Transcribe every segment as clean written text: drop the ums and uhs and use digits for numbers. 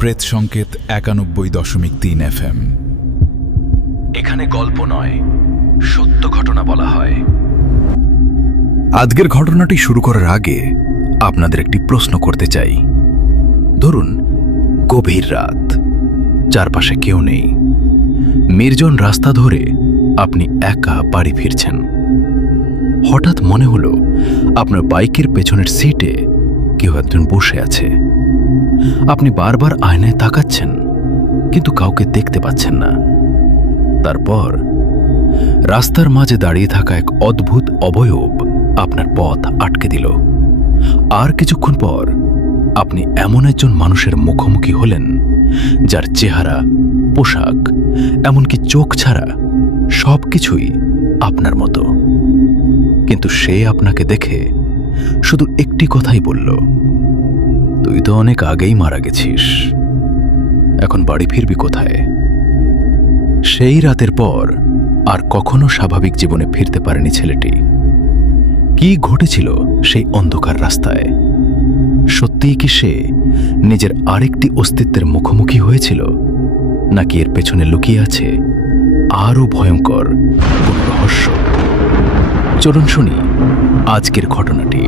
প্রেত সংকেত ৯১.৩ FM। এখানে গল্প নয়, সত্য ঘটনা বলা হয়। আজকের ঘটনাটি শুরু করার আগে আপনাদের একটি প্রশ্ন করতে চাই। ধরুন গভীর রাত, চারপাশে কেউ নেই, নির্জন রাস্তা ধরে আপনি একা বাড়ি ফিরছেন। হঠাৎ মনে হলো আপনার বাইকের পেছনের সিটে কেউ একজন বসে আছে। আপনি বারবার আয়নায় তাকাচ্ছেন, কিন্তু কাউকে দেখতে পাচ্ছেন না। তারপর রাস্তার মাঝে দাঁড়িয়ে থাকা এক অদ্ভুত অবয়ব আপনার পথ আটকে দিল। আর কিছুক্ষণ পর আপনি এমন একজন মানুষের মুখোমুখি হলেন, যার চেহারা, পোশাক, এমনকি চোখ ছাড়া সবকিছুই আপনার মতো। কিন্তু সে আপনাকে দেখে শুধু একটি কথাই বলল, তুই তো অনেক আগেই মারা গেছিস, এখন বাড়ি ফিরবি কোথায়? সেই রাতের পর আর কখনো স্বাভাবিক জীবনে ফিরতে পারেনি ছেলেটি। কি ঘটেছিল সেই অন্ধকার রাস্তায়? সত্যিই কি সে নিজের আরেকটি অস্তিত্বের মুখোমুখি হয়েছিল, নাকি এর পেছনে লুকিয়ে আছে আরও ভয়ঙ্কর কোন রহস্য? চলুন শুনি আজকের ঘটনাটি।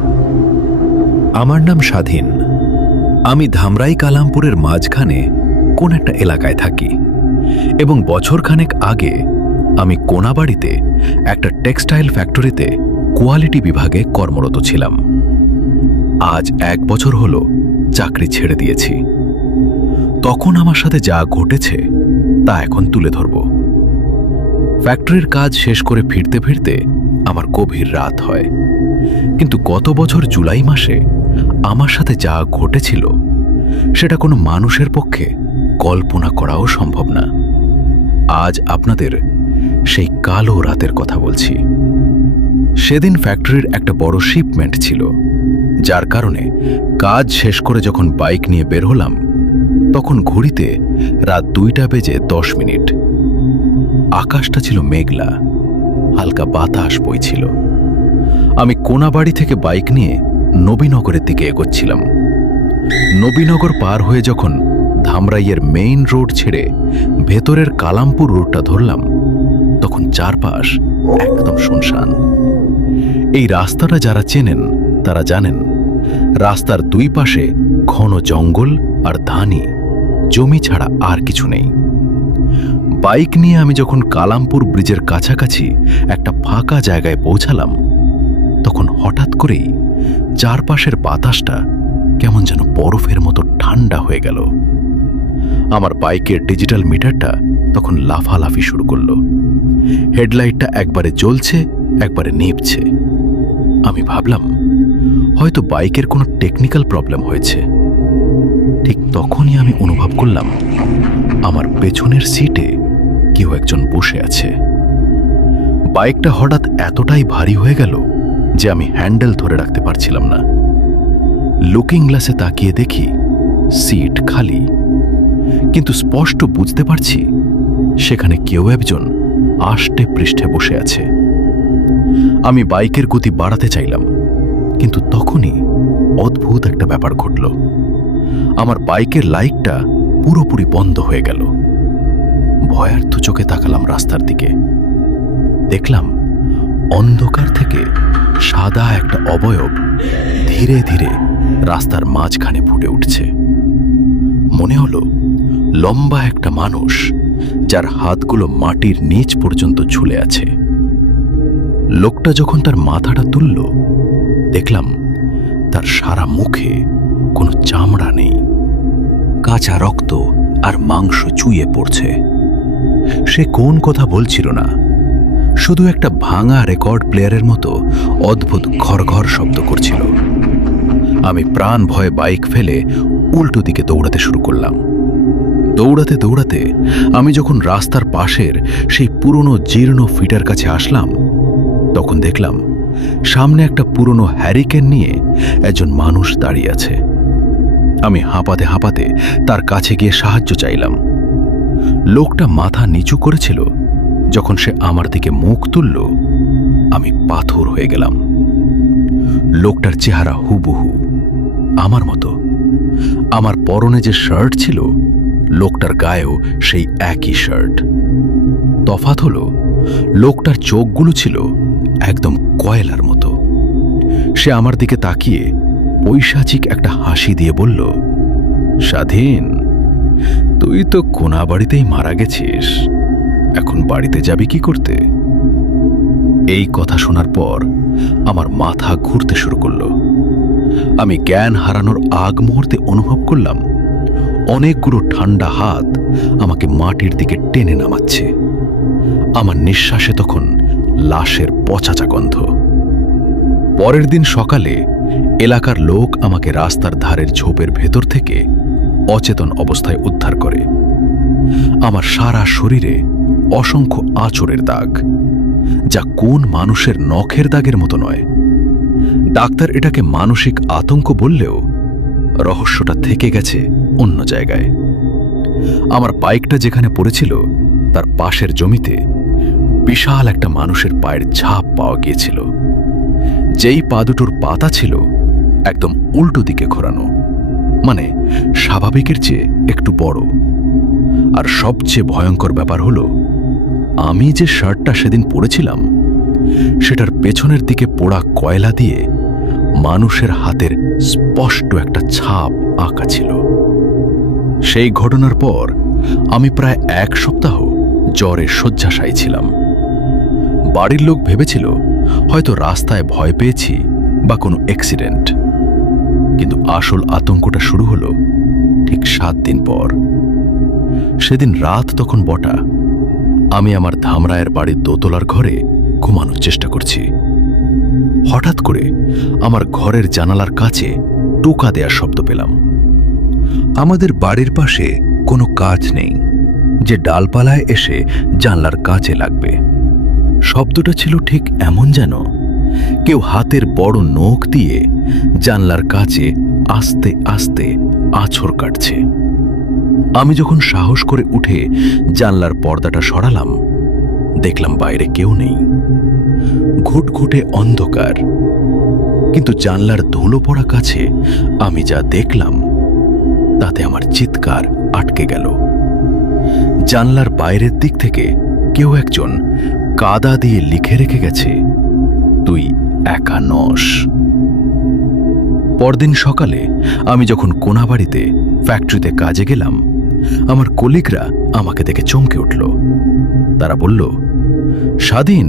আমার নাম স্বাধীন। আমি ধামরাই কালামপুরের মাঝখানে কোন একটা এলাকায় থাকি, এবং বছরখানেক আগে আমি কোনাবাড়িতে একটা টেক্সটাইল ফ্যাক্টরিতে কোয়ালিটি বিভাগে কর্মরত ছিলাম। আজ ১ বছর হলো চাকরি ছেড়ে দিয়েছি। তখন আমার সাথে যা ঘটেছে তা এখন তুলে ধরব। ফ্যাক্টরির কাজ শেষ করে ফিরতে ফিরতে আমার গভীর রাত হয়, কিন্তু গত বছর জুলাই মাসে আমার সাথে যা ঘটেছিল সেটা কোনো মানুষের পক্ষে কল্পনা করাও সম্ভব না। আজ আপনাদের সেই কালো রাতের কথা বলছি। সেদিন ফ্যাক্টরির একটা বড় শিপমেন্ট ছিল, যার কারণে কাজ শেষ করে যখন বাইক নিয়ে বের হলাম, তখন ঘড়িতে রাত ২:১০। আকাশটা ছিল মেঘলা, হালকা বাতাস বইছিল। আমি কোনাবাড়ি থেকে বাইক নিয়ে নবীনগরের দিকে এগোচ্ছিলাম। নবীনগর পার হয়ে যখন ধামরাইয়ের মেইন রোড ছেড়ে ভেতরের কালামপুর রোডটা ধরলাম, তখন চারপাশ একদম শুনশান। এই রাস্তাটা যারা চেনেন তারা জানেন, রাস্তার দুই পাশে ঘন জঙ্গল আর ধানি জমি ছাড়া আর কিছু নেই। বাইক নিয়ে আমি যখন কালামপুর ব্রিজের কাছাকাছি একটা ফাঁকা জায়গায় পৌঁছালাম, তখন হঠাৎ করেই চারপাশের বাতাসটা কেমন যেন বরফের মতো ঠান্ডা হয়ে গেল। আমার বাইকের ডিজিটাল মিটারটা তখন লাফালাফি শুরু করলো। হেডলাইটটা একবারে জ্বলছে, একবারে নিভছে। আমি ভাবলাম হয়তো বাইকের কোনো টেকনিক্যাল প্রবলেম হয়েছে। ঠিক তখনই আমি অনুভব করলাম আমার পেছনের সিটে কেউ একজন বসে আছে। বাইকটা হঠাৎ এতটাই ভারী হয়ে গেল যে আমি হ্যান্ডেল ধরে রাখতে পারছিলাম না। লুকিং গ্লাসে তাকিয়ে দেখি সিট খালি, কিন্তু স্পষ্ট বুঝতে পারছি সেখানে কেউ একজন আষ্টে পৃষ্ঠে বসে আছে। আমি বাইকের গতি বাড়াতে চাইলাম, কিন্তু তখনই অদ্ভুত একটা ব্যাপার ঘটল। আমার বাইকের লাইটটা পুরোপুরি বন্ধ হয়ে গেল। ভয়ার্থ চোখে তাকালাম রাস্তার দিকে। দেখলাম অন্ধকার থেকে সাদা একটা অবয়ব ধীরে ধীরে রাস্তার মাঝখানে ফুটে উঠছে। মনে হলো লম্বা একটা মানুষ, যার হাতগুলো মাটির নিচ পর্যন্ত ঝুলে আছে। লোকটা যখন তার মাথাটা তুলল, দেখলাম তার সারা মুখে কোনো চামড়া নেই, কাঁচা রক্ত আর মাংস চুইয়ে পড়ছে। সে কোন কথা বলছিল না, শুধু একটা ভাঙা রেকর্ড প্লেয়ারের মতো অদ্ভুত ঘরঘর শব্দ করছিল। আমি প্রাণ ভয়ে বাইক ফেলে উল্টো দিকে দৌড়াতে শুরু করলাম। দৌড়াতে দৌড়াতে আমি যখন রাস্তার পাশের সেই পুরনো জীর্ণ ফিটার কাছে আসলাম, তখন দেখলাম সামনে একটা পুরনো হ্যারিকেন নিয়ে একজন মানুষ দাঁড়িয়ে আছে। আমি হাঁপাতে হাঁপাতে তার কাছে গিয়ে সাহায্য চাইলাম। লোকটা মাথা নিচু করেছিল। যখন সে আমার দিকে মুখ তুলল, আমি পাথর হয়ে গেলাম। লোকটার চেহারা হুবহু আমার মতো, আমার পরনে যে শার্ট ছিল, লোকটার গায়েও সেই একই শার্ট। তফাৎ হলো, লোকটার চোখগুলো ছিল একদম কয়লার মতো। সে আমার দিকে তাকিয়ে পৈশাচিক একটা হাসি দিয়ে বলল, স্বাধীন, তুই তো কোনাবাড়িতেই মারা গেছিস, এখন বাড়িতে যাবি কি করতে? এই কথা শোনার পর আমার মাথা ঘুরতে শুরু করল। আমি জ্ঞান হারানোর আগ মুহূর্তে অনুভব করলাম অনেকগুলো ঠান্ডা হাত আমাকে মাটির দিকে টেনে নামাচ্ছে। আমার নিঃশ্বাসে তখন লাশের পচাচা গন্ধ। পরের দিন সকালে এলাকার লোক আমাকে রাস্তার ধারের ঝোপের ভেতর থেকে অচেতন অবস্থায় উদ্ধার করে। আমার সারা শরীরে অসংখ্য আঁচড়ের দাগ, যা কোন মানুষের নখের দাগের মতো নয়। ডাক্তার এটাকে মানসিক আতঙ্ক বললেও রহস্যটা থেকে গেছে অন্য জায়গায়। আমার বাইকটা যেখানে পড়েছিল তার পাশের জমিতে বিশাল একটা মানুষের পায়ের ছাপ পাওয়া গিয়েছিল। যেই পা দুটোর পাতা ছিল একদম উল্টো দিকে ঘোরানো, মানে স্বাভাবিকের চেয়ে একটু বড়। আর সবচেয়ে ভয়ঙ্কর ব্যাপার হলো, আমি যে শার্টটা সেদিন পরেছিলাম সেটার পেছনের দিকে পোড়া কয়লা দিয়ে মানুষের হাতের স্পষ্ট একটা ছাপ আঁকা ছিল। সেই ঘটনার পর আমি প্রায় 1 সপ্তাহ জ্বরে শয্যাশায়ী ছিলাম। বাড়ির লোক ভেবেছিল হয়তো রাস্তায় ভয় পেয়েছি বা কোনো অ্যাক্সিডেন্ট, কিন্তু আসল আতঙ্কটা শুরু হলো ঠিক 7 দিন পর। সেদিন রাত তখন বটা। আমি আমার ধামরায়ের বাড়ির দোতলার ঘরে ঘুমানোর চেষ্টা করছি। হঠাৎ করে আমার ঘরের জানালার কাছে টোকা দেওয়ার শব্দ পেলাম। আমাদের বাড়ির পাশে কোনো কাঁচ নেই যে ডালপালায় এসে জানলার কাঁচে লাগবে। শব্দটা ছিল ঠিক এমন যেন কেউ হাতের বড় নখ দিয়ে জানলার কাঁচে আস্তে আস্তে আঁচড় কাটছে। আমি যখন সাহস করে উঠে জানলার পর্দাটা সরালাম, দেখলাম বাইরে কেউ নেই, ঘুটঘুটে অন্ধকার। কিন্তু জানলার ধুলো পড়া কাছে আমি যা দেখলাম তাতে আমার চিৎকার আটকে গেল। জানলার বাইরের দিক থেকে কেউ একজন কাদা দিয়ে লিখে রেখে গেছে, তুই একা নস। পরদিন সকালে আমি যখন কোনাবাড়িতে ফ্যাক্টরিতে কাজে গেলাম, আমার কলিগরা আমাকে দেখে চমকে উঠল। তারা বলল, স্বাধীন,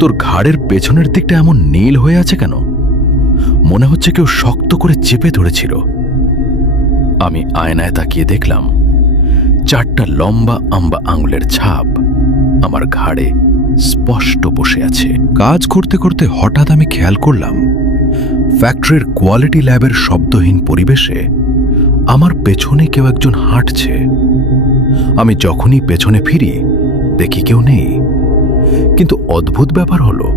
তোর ঘাড়ের পেছনের দিকটা এমন নীল হয়ে আছে কেন? মনে হচ্ছে কেউ শক্ত করে চেপে ধরেছিল। আমি আয়নায় তাকিয়ে দেখলাম 4টা লম্বা আম্বা আঙুলের ছাপ আমার ঘাড়ে স্পষ্ট বসে আছে। কাজ করতে করতে হঠাৎ আমি খেয়াল করলাম ফ্যাক্টরির কোয়ালিটি ল্যাবের শব্দহীন পরিবেশে আমার পেছনে কেউ একজন হাঁটছে। আমি যখনই পেছনে ফিরি দেখি কেউ নেই, কিন্তু অদ্ভুত ব্যাপার হলো,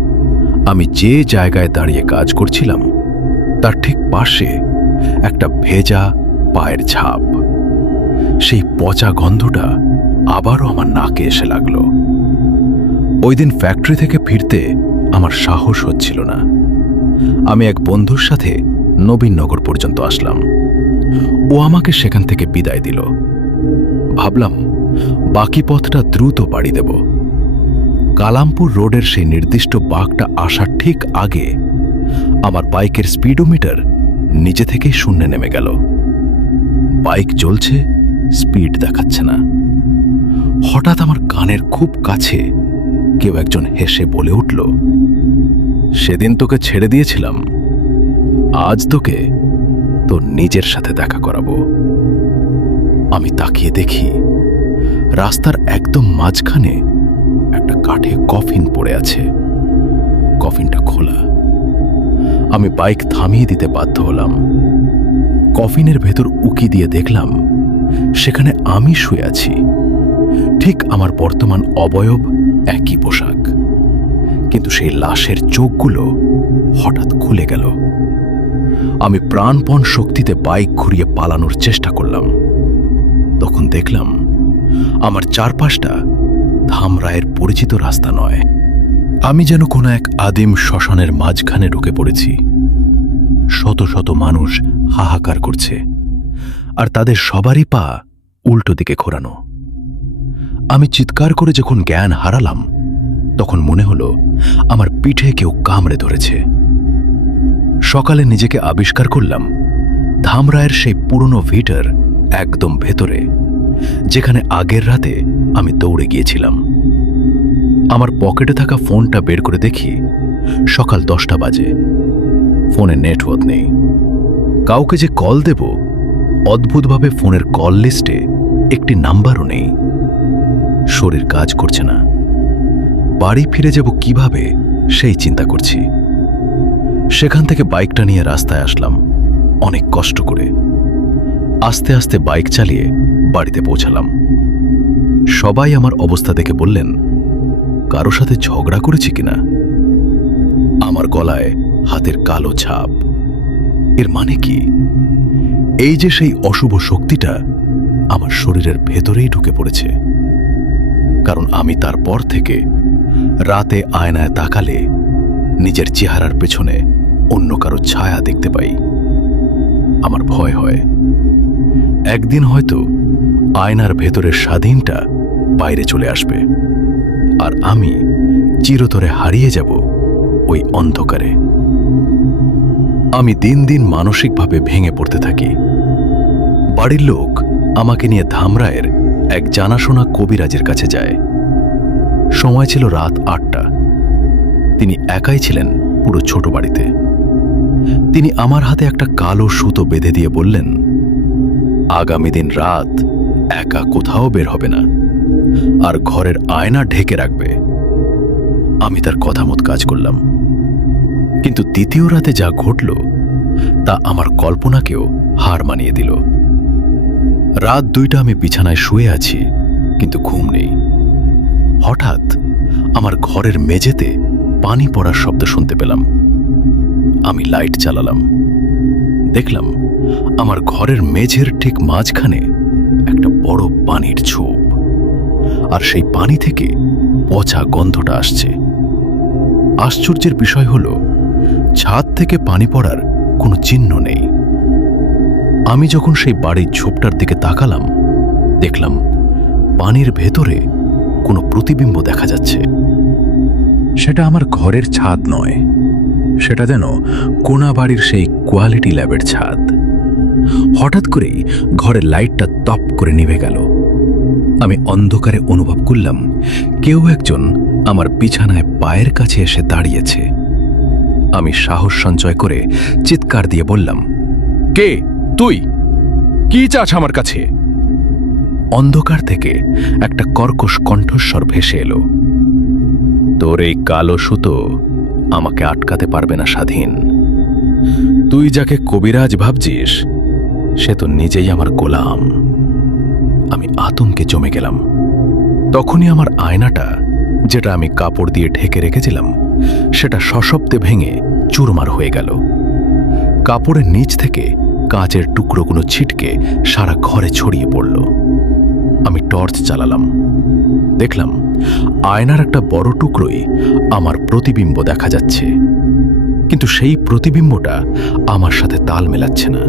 আমি যে জায়গায় দাঁড়িয়ে কাজ করছিলাম তার ঠিক পাশে একটা ভেজা পায়ের ছাপ। সেই পচা গন্ধটা আবারও আমার নাকে এসে লাগলো। ওই দিন ফ্যাক্টরি থেকে ফিরতে আমার সাহস হচ্ছিল না। আমি এক বন্ধুর সাথে নবীননগর পর্যন্ত আসলাম। ও আমাকে সেখান থেকে বিদায় দিল। ভাবলাম বাকি পথটা দ্রুত পাড়ি দেব। কালামপুর রোডের সেই নির্দিষ্ট বাঁকটা আসার ঠিক আগে আমার বাইকের স্পিডোমিটার নিজে থেকেই শূন্যে নেমে গেল। বাইক চলছে, স্পিড দেখাচ্ছে না। হঠাৎ আমার কানের খুব কাছে কেউ একজন হেসে বলে উঠল, সেদিন তোকে ছেড়ে দিয়েছিলাম, আজ তোকে তোর নিজের সাথে দেখা করাবো। আমি তাকিয়ে দেখি রাস্তার একদম মাঝখানে একটা কাঠে কফিন পড়ে আছে। কফিনটা খোলা। আমি বাইক থামিয়ে দিতে বাধ্য হলাম। কফিনের ভেতর উকি দিয়ে দেখলাম সেখানে আমি শুয়ে আছি। ঠিক আমার বর্তমান অবয়ব, একই পোশাক, কিন্তু সেই লাশের চোখগুলো হঠাৎ খুলে গেল। আমি প্রাণপণ শক্তিতে বাইক ঘুরিয়ে পালানোর চেষ্টা করলাম। তখন দেখলাম আমার চারপাশটা ধামরায়ের পরিচিত রাস্তা নয়। আমি যেন কোনো এক আদিম শ্মশানের মাঝখানে ঢুকে পড়েছি। শত শত মানুষ হাহাকার করছে, আর তাদের সবারই পা উল্টো দিকে ঘোরানো। আমি চিৎকার করে যখন জ্ঞান হারালাম, তখন মনে হলো আমার পিঠে কেউ কামড়ে ধরেছে। সকালে নিজেকে আবিষ্কার করলাম ধামরায়ের সেই পুরনো ভিটার একদম ভেতরে, যেখানে আগের রাতে আমি দৌড়ে গিয়েছিলাম। আমার পকেটে থাকা ফোনটা বের করে দেখি সকাল 10টা বাজে। ফোনে নেটওয়ার্ক নেই। কাউকে যে কল দেব, অদ্ভুতভাবে ফোনের কল লিস্টে একটি নাম্বারও নেই। শরীর কাজ করছে না। বাড়ি ফিরে যাব কিভাবে সেই চিন্তা করছি। সেখান থেকে বাইকটা নিয়ে রাস্তায় আসলাম অনেক কষ্ট করে। আস্তে আস্তে বাইক চালিয়ে বাড়িতে পৌঁছালাম। সবাই আমার অবস্থা দেখে বললেন, কারো সাথে ঝগড়া করেছি কিনা। আমার গলায় হাতের কালো ছাপ। এর মানে কি? এই যে সেই অশুভ শক্তিটা আমার শরীরের ভেতরেই ঢুকে পড়েছে। কারণ আমি তারপর থেকে রাতে আয়নায় তাকালে নিজের চেহারার পেছনে অন্য কারো ছায়া দেখতে পাই। আমার ভয় হয় একদিন হয়তো আয়নার ভেতরের স্বাধীনটা বাইরে চলে আসবে, আর আমি চিরতরে হারিয়ে যাব ওই অন্ধকারে। আমি দিন দিন মানসিকভাবে ভেঙে পড়তে থাকি। বাড়ির লোক আমাকে নিয়ে ধামরায়ের এক জানাশোনা কবিরাজের কাছে যায়। সময় ছিল রাত 8টা। তিনি একাই ছিলেন পুরো ছোট বাড়িতে। তিনি আমার হাতে একটা কালো সুতো বেঁধে দিয়ে বললেন, আগামী দিন রাত একা কোথাও বের হবে না, আর ঘরের আয়না ঢেকে রাখবে। আমি তার কথা মতো কাজ করলাম। কিন্তু দ্বিতীয় রাতে যা ঘটল তা আমার কল্পনাকেও হার মানিয়ে দিল। রাত 2টা আমি বিছানায় শুয়ে আছি, কিন্তু ঘুম নেই। হঠাৎ আমার ঘরের মেঝেতে পানি পড়ার শব্দ শুনতে পেলাম। আমি লাইট চালালাম। দেখলাম আমার ঘরের মেঝের ঠিক মাঝখানে একটা বড় পানির ঝোপ, আর সেই পানি থেকে পচা গন্ধটা আসছে। আশ্চর্যের বিষয় হলো, ছাদ থেকে পানি পড়ার কোনো চিহ্ন নেই। আমি যখন সেই বাড়ির ঝোপটার দিকে তাকালাম, দেখলাম পানির ভেতরে কোনো প্রতিবিম্ব দেখা যাচ্ছে। সেটা আমার ঘরের ছাদ নয়, সেটা যেন কোনা বাড়ির সেই কোয়ালিটি ল্যাবের ছাদ। হঠাৎ করেই ঘরের লাইটটা তপ করে নিভে গেল। আমি অন্ধকারে অনুভব করলাম কেউ একজন আমার বিছানায় পায়ের কাছে এসে দাঁড়িয়েছে। আমি সাহস সঞ্চয় করে চিৎকার দিয়ে বললাম, কে তুই? কি চাস আমার কাছে? অন্ধকার থেকে একটা কর্কশ কণ্ঠস্বর ভেসে এলো, তোর এই কালো সুতো আমাকে আটকাতে পারবে না স্বাধীন। তুই যাকে কবিরাজ ভাবছিস সে তো নিজেই আমার গোলাম। আমি আতঙ্কে জমে গেলাম। তখনই আমার আয়নাটা, যেটা আমি কাপড় দিয়ে ঢেকে রেখেছিলাম, সেটা সশব্দে ভেঙে চুরমার হয়ে গেল। কাপড়ের নিচ থেকে কাঁচের টুকরোগুলো ছিটকে সারা ঘরে ছড়িয়ে পড়ল। আমি টর্চ চালালাম। দেখলাম আয়নার একটা বড় টুকরোই আমার প্রতিবিম্ব দেখা যাচ্ছে, কিন্তু সেই প্রতিবিম্বটা আমার সাথে তাল মেলাচ্ছে না।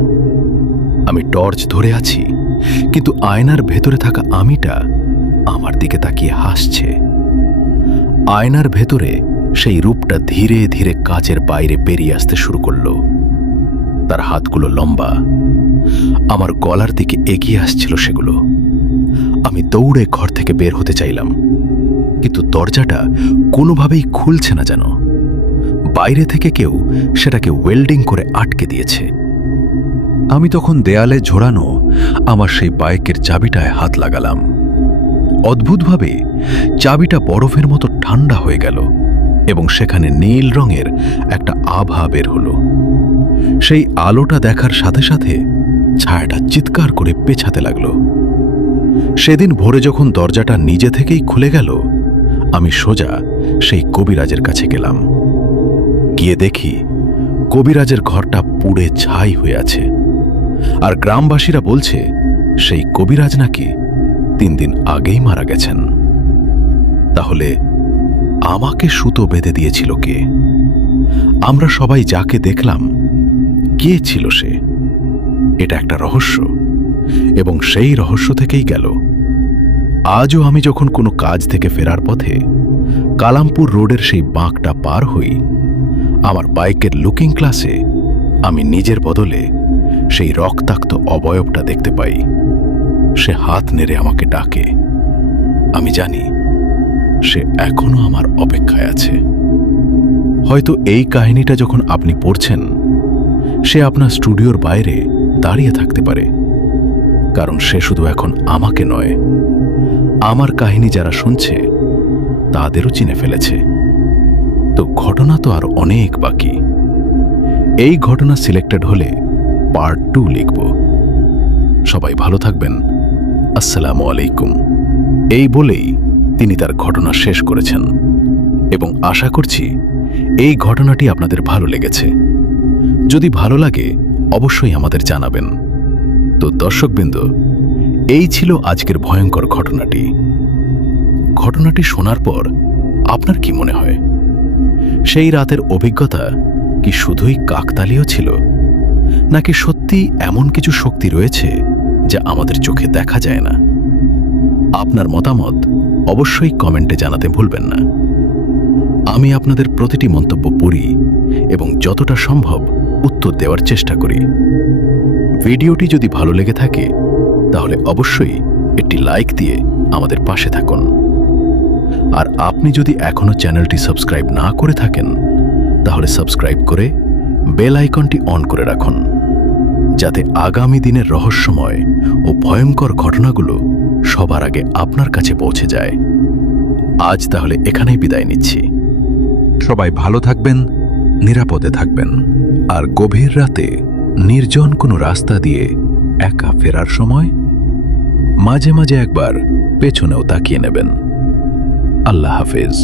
আমি টর্চ ধরে আছি, কিন্তু আয়নার ভেতরে থাকা আমিটা আমার দিকে তাকিয়ে হাসছে। আয়নার ভেতরে সেই রূপটা ধীরে ধীরে কাচের বাইরে বেরিয়ে আসতে শুরু করল। তার হাতগুলো লম্বা, আমার গলার দিকে এগিয়ে আসছিল সেগুলো। আমি দৌড়ে ঘর থেকে বের হতে চাইলাম, কিন্তু দরজাটা কোনোভাবেই খুলছে না যেন। বাইরে থেকে কেউ সেটাকে ওয়েল্ডিং করে আটকে দিয়েছে। আমি তখন দেয়ালে ঝোড়ানো আমার সেই বাইকের চাবিটায় হাত লাগালাম। অদ্ভুতভাবে চাবিটা বরফের মতো ঠান্ডা হয়ে গেল এবং সেখানে নীল রঙের একটা আভা বের হলো। সেই আলোটা দেখার সাথে সাথে ছায়াটা চিৎকার করে পেছাতে লাগলো। সেদিন ভোরে যখন দরজাটা নিজে থেকেই খুলে গেল, আমি সোজা সেই কবিরাজের কাছে গেলাম। গিয়ে দেখি কবিরাজের ঘরটা পুড়ে ছাই হয়ে আছে, আর গ্রামবাসীরা বলছে সেই কবিরাজ নাকি 3 দিন আগেই মারা গেছেন। তাহলে আমাকে সুতো বেঁধে দিয়েছিল কে? আমরা সবাই যাকে দেখলাম, কে ছিল সে? এটা একটা রহস্য, এবং সেই রহস্য থেকেই গেল। আজও আমি যখন কোনো কাজ থেকে ফেরার পথে কালামপুর রোডের সেই বাঁকটা পার হই, আমার বাইকের লুকিং গ্লাসে আমি নিজের বদলে সেই রক্তাক্ত অবয়বটা দেখতে পাই। সে হাত নেড়ে আমাকে ডাকে। আমি জানি সে এখনো আমার অপেক্ষায় আছে। হয়তো এই কাহিনীটা যখন আপনি পড়ছেন, সে আপনার স্টুডিওর বাইরে দাঁড়িয়ে থাকতে পারে, কারণ সে শুধু এখন আমাকে নয়, আমার কাহিনী যারা শুনছে তাদেরও চিনে ফেলেছে। তো ঘটনা তো আরো অনেক বাকি। এই ঘটনা সিলেক্টেড হলে পার্ট 2 লিখব। সবাই ভালো থাকবেন। আসসালামু আলাইকুম। এই বলেই তিনি তার ঘটনা শেষ করেছেন এবং আশা করছি এই ঘটনাটি আপনাদের ভালো লেগেছে। যদি ভালো লাগে অবশ্যই আমাদের জানাবেন। তো দর্শকবৃন্দ, এই ছিল আজকের ভয়ঙ্কর ঘটনাটি। ঘটনাটি শোনার পর আপনার কি মনে হয়? সেই রাতের অভিজ্ঞতা কি শুধুই কাকতালীয় ছিল, নাকি সত্যি এমন কিছু শক্তি রয়েছে যা আমাদের চোখে দেখা যায় না? আপনার মতামত অবশ্যই কমেন্টে জানাতে ভুলবেন না। আমি আপনাদের প্রতিটি মন্তব্য পড়ি এবং যতটা সম্ভব উত্তর দেওয়ার চেষ্টা করি। ভিডিওটি যদি ভালো লেগে থাকে তাহলে অবশ্যই একটি লাইক দিয়ে আমাদের পাশে থাকুন। আর আপনি যদি এখনো চ্যানেলটি সাবস্ক্রাইব না করে থাকেন তাহলে সাবস্ক্রাইব করে বেল আইকনটি অন করে রাখুন, যাতে আগামী দিনের রহস্যময় ও ভয়ঙ্কর ঘটনাগুলো সবার আগে আপনার কাছে পৌঁছে যায়। আজ তাহলে এখানেই বিদায় নিচ্ছি। সবাই ভালো থাকবেন, নিরাপদে থাকবেন, আর গভীর রাতে নির্জন কোনো রাস্তা দিয়ে একা ফেরার সময় মাঝে মাঝে একবার পেছনেও তাকিয়ে নেবেন। আল্লাহ হাফেজ।